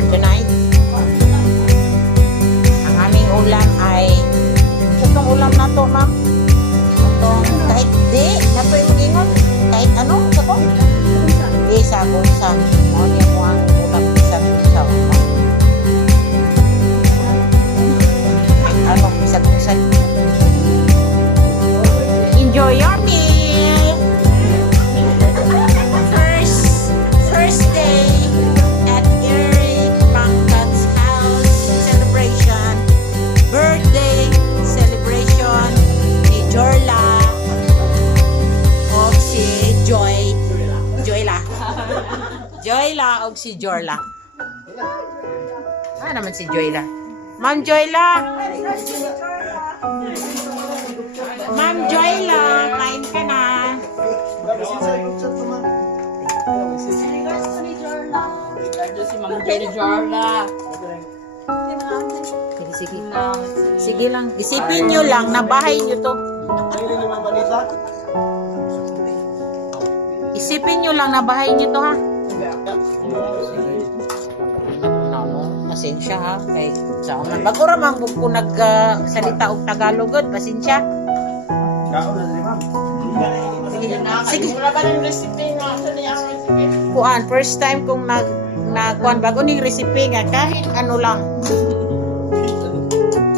for tonight. Ang aming ulam ay itong ulam na to, ma'am. Itong kahit di, na to yung ingon. Kahit ano, sa ko? Di, sa ko. Joyla o si Jorla. Ah, naman si Joyla. Ma'am Joyla. Ma'am Joyla, kain ka na. si Ma'am. Sige, sige. Sige lang. Isipin nyo lang na bahay nyo to. Isipin nyo lang na bahay nyo to ha. Ano, pasensya ha. Kay sa man. Bago ramang ko nagsalita og Tagalog god, pasensya. Sige. Sige. Wala ka ng recipe nga. Saan niya recipe? Kuan, first time kong nag nagkuan bago ning recipe nga kahit ano lang.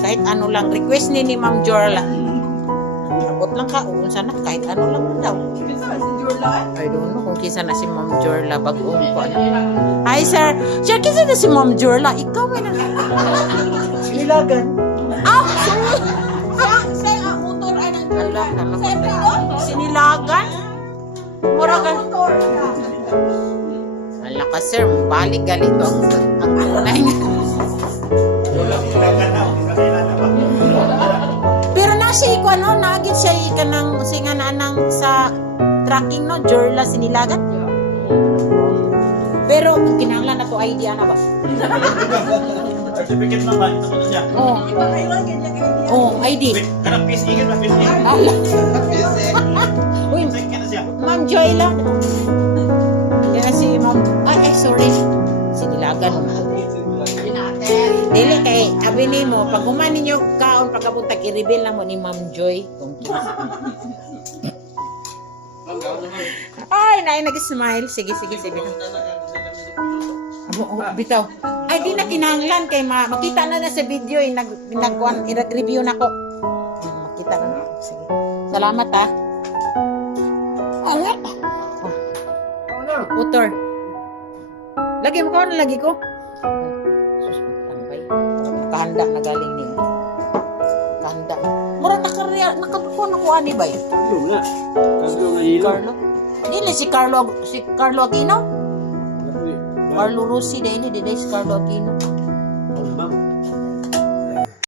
kahit ano lang request ni ni Ma'am Jorla. Abot lang ka kung sana kahit ano lang daw. Kinsa si Jarla? I don't know kung kisa na si Ma'am Jorla bago kuan. Hi sir. Sir, kisa na si Ma'am Jorla. Ikaw man na. Ilagan. Ah, sorry. Sa ang motor ay nang doon. Sinilagan. Mura ka. Motor ka. Ala ka sir, balik galito ang ang tunay ano, nagit siya kanang singa na nang sa tracking no, Jorla sinilagat. Pero kinahanglan na to idea na ba? Certificate naman, ito na siya. Oh, Kailan ganyan ganyan. oh, ID. Wait, kanang PSE ka ba? PSE? Ala. Uy, ka na. Ma'am Joyla. Na si Ma'am. Ay, ay, sorry. Sinilagan. Natin. Dili kay abi nimo pag human ninyo kaon pagkabuntag i-reveal na mo ni Ma'am Joy kung Ay, nay nag-smile. Sige, sige, sige. Oh, bitaw. Ay, di na kinahanglan kay ma makita na na sa video eh, nag nagkuan i-review na ko. Makita na. Sige. Salamat ah. Angat. Oh. Utor. Lagi mo ko lagi ko. Nakahanda na galing niya. Nakahanda. Mura takarya, nakabuko na ko ani ba? Carlo na. Carlo na Si Carlo. Dili si Carlo si Carlo Aquino. Carlo Rossi dili dili si Carlo Aquino. Ma'am,